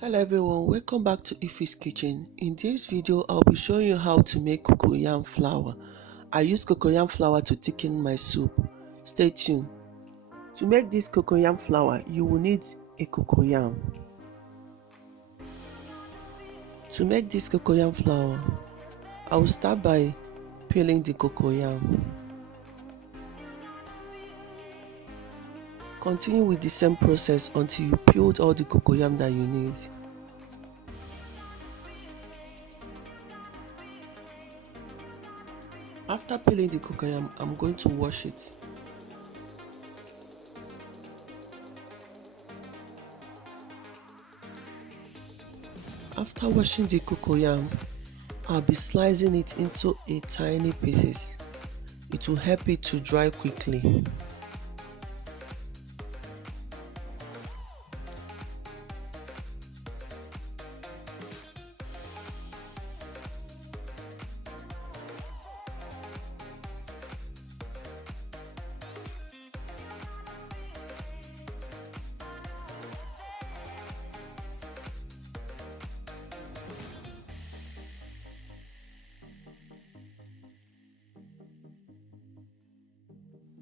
Hello everyone, welcome back to Ife's Kitchen. In this video, I'll be showing you how to make cocoyam flour. I use cocoyam flour to thicken my soup. Stay tuned. To make this cocoyam flour, you will need a cocoyam. To make this cocoyam flour, I will start by peeling the cocoyam. Continue with the same process until you peeled all the cocoyam that you need. After peeling the cocoyam, I'm going to wash it. After washing the cocoyam, I'll be slicing it into a tiny pieces. It will help it to dry quickly.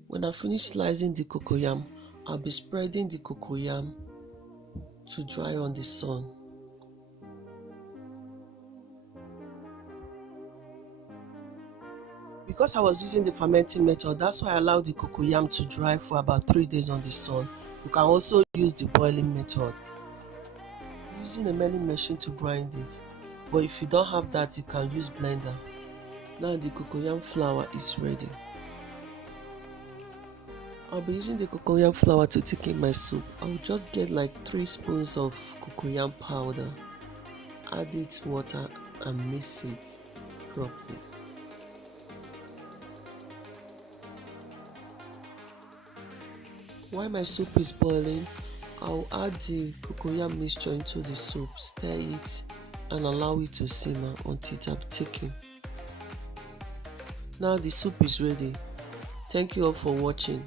When I finish slicing the cocoyam, I'll be spreading the cocoyam to dry on the sun. Because I was using the fermenting method, that's why I allowed the cocoyam to dry for about 3 days on the sun. You can also use the boiling method, using a milling machine to grind it. But if you don't have that, you can use blender. Now the cocoyam flour is ready. I'll be using the cocoyam flour to thicken my soup. I'll just get like 3 spoons of cocoyam powder, add it water and mix it properly. While my soup is boiling, I'll add the cocoyam mixture into the soup, stir it and allow it to simmer until it has thickened. Now the soup is ready. Thank you all for watching.